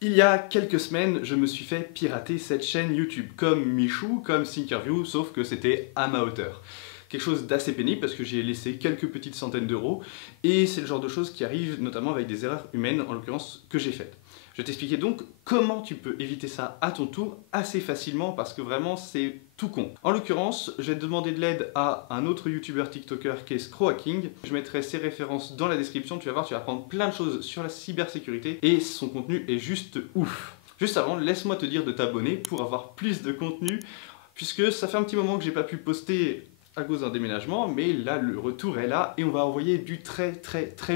Il y a quelques semaines, je me suis fait pirater cette chaîne YouTube, comme Michou, comme Thinkerview, sauf que c'était à ma hauteur. Quelque chose d'assez pénible parce que j'ai laissé quelques petites centaines d'euros, et c'est le genre de choses qui arrivent notamment avec des erreurs humaines, en l'occurrence que j'ai faites. Je vais t'expliquer donc comment tu peux éviter ça à ton tour assez facilement parce que vraiment c'est tout con. En l'occurrence, je vais demander de l'aide à un autre youtubeur tiktoker qui est Scrowhacking. Je mettrai ses références dans la description, tu vas voir, tu vas apprendre plein de choses sur la cybersécurité et son contenu est juste ouf. Juste avant, laisse-moi te dire de t'abonner pour avoir plus de contenu puisque ça fait un petit moment que j'ai pas pu poster à cause d'un déménagement, mais là le retour est là et on va envoyer du très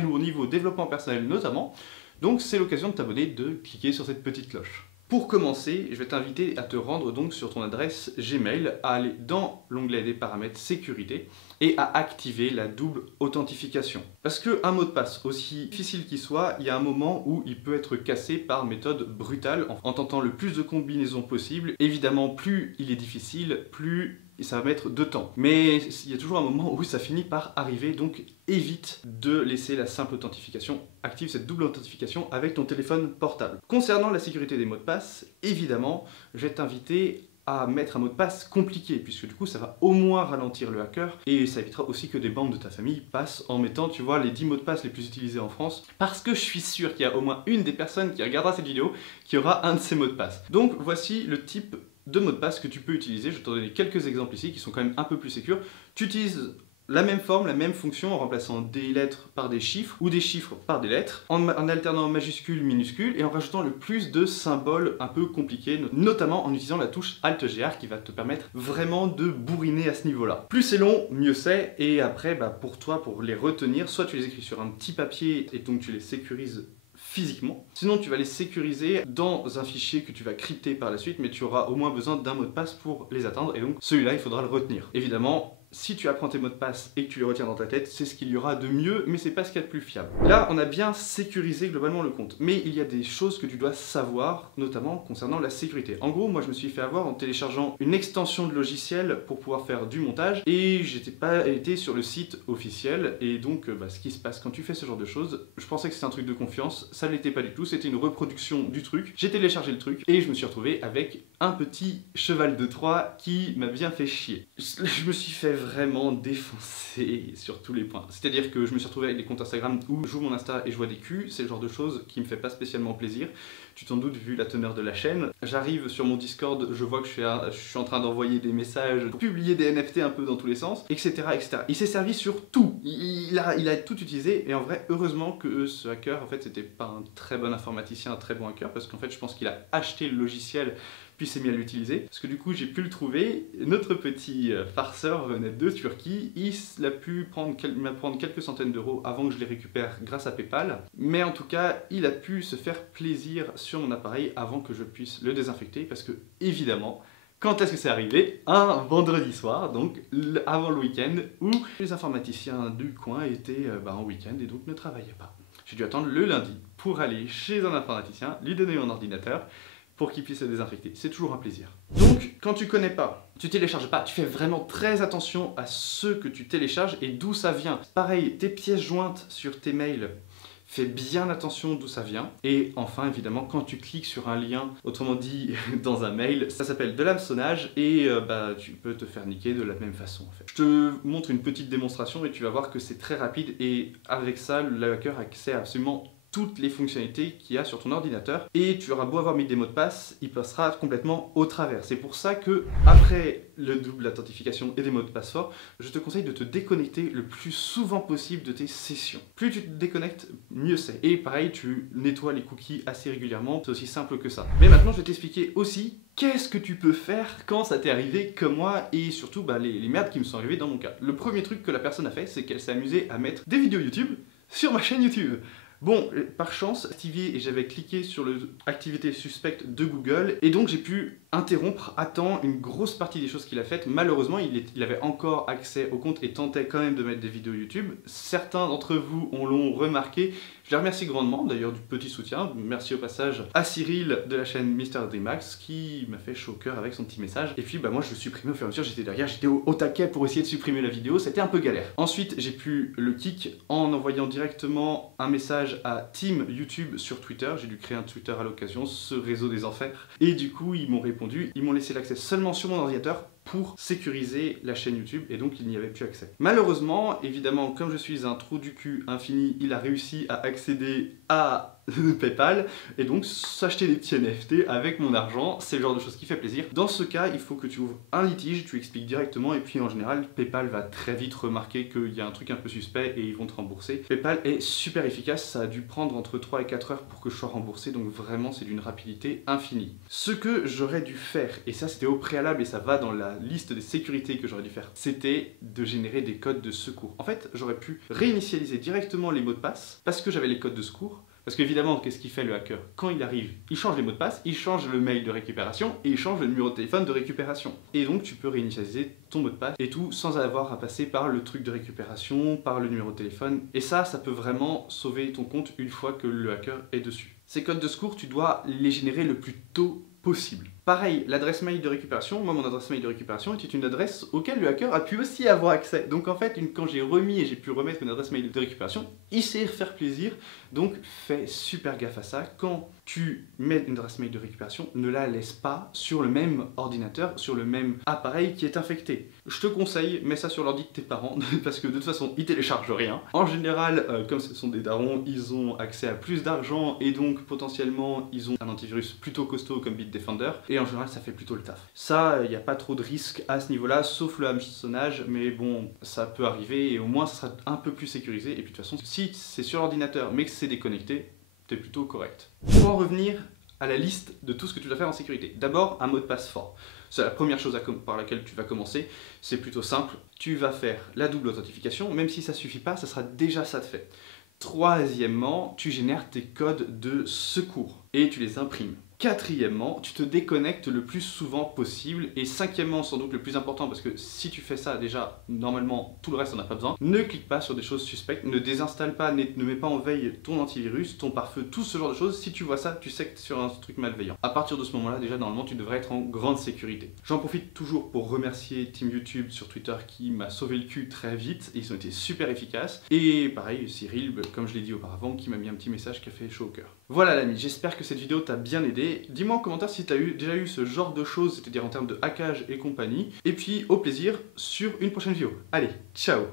lourd niveau développement personnel notamment. Donc c'est l'occasion de t'abonner, de cliquer sur cette petite cloche. Pour commencer, je vais t'inviter à te rendre donc sur ton adresse Gmail, à aller dans l'onglet des paramètres sécurité et à activer la double authentification. Parce qu'un mot de passe, aussi difficile qu'il soit, il y a un moment où il peut être cassé par méthode brutale en tentant le plus de combinaisons possible. Évidemment, plus il est difficile, plus ça va mettre de temps. Mais il y a toujours un moment où ça finit par arriver, donc évite de laisser la simple authentification. Active cette double authentification avec ton téléphone portable. Concernant la sécurité des mots de passe, évidemment, je vais t'inviter à mettre un mot de passe compliqué, puisque du coup ça va au moins ralentir le hacker, et ça évitera aussi que des membres de ta famille passent en mettant, tu vois, les 10 mots de passe les plus utilisés en France, parce que je suis sûr qu'il y a au moins une des personnes qui regardera cette vidéo qui aura un de ces mots de passe. Donc voici le type de mots de passe que tu peux utiliser. Je vais t'en donner quelques exemples ici qui sont quand même un peu plus sécures. Tu utilises la même forme, la même fonction en remplaçant des lettres par des chiffres ou des chiffres par des lettres, en alternant majuscules, minuscules et en rajoutant le plus de symboles un peu compliqués, notamment en utilisant la touche Alt-GR qui va te permettre vraiment de bourriner à ce niveau-là. Plus c'est long, mieux c'est, et après, pour toi, pour les retenir, soit tu les écris sur un petit papier et donc tu les sécurises physiquement. Sinon, tu vas les sécuriser dans un fichier que tu vas crypter par la suite, mais tu auras au moins besoin d'un mot de passe pour les atteindre, et donc celui-là, il faudra le retenir. Évidemment, si tu apprends tes mots de passe et que tu les retiens dans ta tête, c'est ce qu'il y aura de mieux, mais c'est pas ce qu'il y a de plus fiable. Là, on a bien sécurisé globalement le compte, mais il y a des choses que tu dois savoir, notamment concernant la sécurité. En gros, moi je me suis fait avoir en téléchargeant une extension de logiciel pour pouvoir faire du montage, et j'étais pas été sur le site officiel, et donc ce qui se passe quand tu fais ce genre de choses, je pensais que c'était un truc de confiance, ça l'était pas du tout, c'était une reproduction du truc. J'ai téléchargé le truc, et je me suis retrouvé avec un petit cheval de Troie qui m'a bien fait chier. Je me suis fait vraiment défoncé sur tous les points. C'est-à-dire que je me suis retrouvé avec des comptes Instagram où j'ouvre mon Insta et je vois des culs, c'est le genre de choses qui me fait pas spécialement plaisir. Tu t'en doutes vu la teneur de la chaîne. J'arrive sur mon Discord, je vois que je suis en train d'envoyer des messages, publier des NFT un peu dans tous les sens, etc. etc. Il s'est servi sur tout. Il a tout utilisé, et en vrai, heureusement que ce hacker, en fait, c'était pas un très bon informaticien, un très bon hacker, parce qu'en fait, je pense qu'il a acheté le logiciel puis s'est mis à l'utiliser, parce que du coup j'ai pu le trouver. Notre petit farceur venait de Turquie, il a pu prendre quelques centaines d'euros avant que je les récupère grâce à Paypal, mais en tout cas il a pu se faire plaisir sur mon appareil avant que je puisse le désinfecter, parce que évidemment, quand est-ce que c'est arrivé? Un vendredi soir, donc avant le week-end, où les informaticiens du coin étaient en week-end et donc ne travaillaient pas. J'ai dû attendre le lundi pour aller chez un informaticien, lui donner mon ordinateur, pour qu'il puisse le désinfecter. C'est toujours un plaisir. Donc, quand tu connais pas, tu télécharges pas, tu fais vraiment très attention à ce que tu télécharges et d'où ça vient. Pareil, tes pièces jointes sur tes mails, fais bien attention d'où ça vient. Et enfin, évidemment, quand tu cliques sur un lien, autrement dit dans un mail, ça s'appelle de l'hameçonnage et tu peux te faire niquer de la même façon en fait. Je te montre une petite démonstration et tu vas voir que c'est très rapide, et avec ça, le hacker a accès à absolument toutes les fonctionnalités qu'il y a sur ton ordinateur, et tu auras beau avoir mis des mots de passe, il passera complètement au travers. C'est pour ça que, après le double authentification et des mots de passe forts, je te conseille de te déconnecter le plus souvent possible de tes sessions. Plus tu te déconnectes, mieux c'est. Et pareil, tu nettoies les cookies assez régulièrement, c'est aussi simple que ça. Mais maintenant, je vais t'expliquer aussi qu'est-ce que tu peux faire quand ça t'est arrivé comme moi, et surtout les merdes qui me sont arrivées dans mon cas. Le premier truc que la personne a fait, c'est qu'elle s'est amusée à mettre des vidéos YouTube sur ma chaîne YouTube. Bon, par chance, activé, et j'avais cliqué sur l'activité suspecte de Google, et donc j'ai pu interrompre à temps une grosse partie des choses qu'il a faites. Malheureusement, il avait encore accès au compte et tentait quand même de mettre des vidéos YouTube. Certains d'entre vous l'ont remarqué, je les remercie grandement d'ailleurs du petit soutien. Merci au passage à Cyril de la chaîne MrDreamHacks qui m'a fait chaud au cœur avec son petit message. Et puis bah moi je le supprimais au fur et à mesure, j'étais derrière, j'étais au taquet pour essayer de supprimer la vidéo, c'était un peu galère. Ensuite j'ai pu le kick en envoyant directement un message à Team YouTube sur Twitter. J'ai dû créer un Twitter à l'occasion, ce réseau des enfers. Et du coup ils m'ont répondu, ils m'ont laissé l'accès seulement sur mon ordinateur pour sécuriser la chaîne YouTube et donc il n'y avait plus accès. Malheureusement, évidemment, comme je suis un trou du cul infini, il a réussi à accéder à PayPal et donc s'acheter des petits NFT avec mon argent, c'est le genre de choses qui fait plaisir. Dans ce cas, il faut que tu ouvres un litige, tu expliques directement et puis en général, PayPal va très vite remarquer qu'il y a un truc un peu suspect et ils vont te rembourser. PayPal est super efficace, ça a dû prendre entre 3 et 4 heures pour que je sois remboursé, donc vraiment c'est d'une rapidité infinie. Ce que j'aurais dû faire, et ça c'était au préalable et ça va dans la liste des sécurités que j'aurais dû faire, c'était de générer des codes de secours. En fait, j'aurais pu réinitialiser directement les mots de passe parce que j'avais les codes de secours. Parce qu'évidemment, qu'est-ce qu'il fait le hacker? Quand il arrive, il change les mots de passe, il change le mail de récupération et il change le numéro de téléphone de récupération. Et donc tu peux réinitialiser ton mot de passe et tout sans avoir à passer par le truc de récupération, par le numéro de téléphone. Et ça peut vraiment sauver ton compte une fois que le hacker est dessus. Ces codes de secours, tu dois les générer le plus tôt possible. Pareil, l'adresse mail de récupération, moi mon adresse mail de récupération était une adresse auquel le hacker a pu aussi avoir accès. Donc en fait, quand j'ai remis et j'ai pu remettre une adresse mail de récupération, il sait faire plaisir. Donc fais super gaffe à ça. Quand tu mets une adresse mail de récupération, ne la laisse pas sur le même ordinateur, sur le même appareil qui est infecté. Je te conseille, mets ça sur l'ordi de tes parents, parce que de toute façon, ils téléchargent rien. En général, comme ce sont des darons, ils ont accès à plus d'argent et donc potentiellement, ils ont un antivirus plutôt costaud comme Bitdefender. Et en général, ça fait plutôt le taf. Ça, il n'y a pas trop de risques à ce niveau-là, sauf le hameçonnage, mais bon, ça peut arriver et au moins, ça sera un peu plus sécurisé. Et puis de toute façon, si c'est sur l'ordinateur, mais que c'est déconnecté, t'es plutôt correct. Pour en revenir à la liste de tout ce que tu dois faire en sécurité. D'abord, un mot de passe fort. C'est la première chose par laquelle tu vas commencer. C'est plutôt simple. Tu vas faire la double authentification, même si ça suffit pas, ça sera déjà ça de fait. Troisièmement, tu génères tes codes de secours et tu les imprimes. Quatrièmement, tu te déconnectes le plus souvent possible. Et cinquièmement, sans doute le plus important, parce que si tu fais ça déjà, normalement, tout le reste, on n'a pas besoin. Ne clique pas sur des choses suspectes, ne désinstalle pas, ne mets pas en veille ton antivirus, ton pare-feu, tout ce genre de choses. Si tu vois ça, tu sais que tu es sur un truc malveillant. À partir de ce moment-là, déjà, normalement, tu devrais être en grande sécurité. J'en profite toujours pour remercier Team YouTube sur Twitter qui m'a sauvé le cul très vite. Ils ont été super efficaces. Et pareil, Cyril, comme je l'ai dit auparavant, qui m'a mis un petit message qui a fait chaud au cœur. Voilà l'ami, j'espère que cette vidéo t'a bien aidé. Dis-moi en commentaire si tu as déjà eu ce genre de choses, c'est-à-dire en termes de hackage et compagnie. Et puis au plaisir sur une prochaine vidéo. Allez, ciao!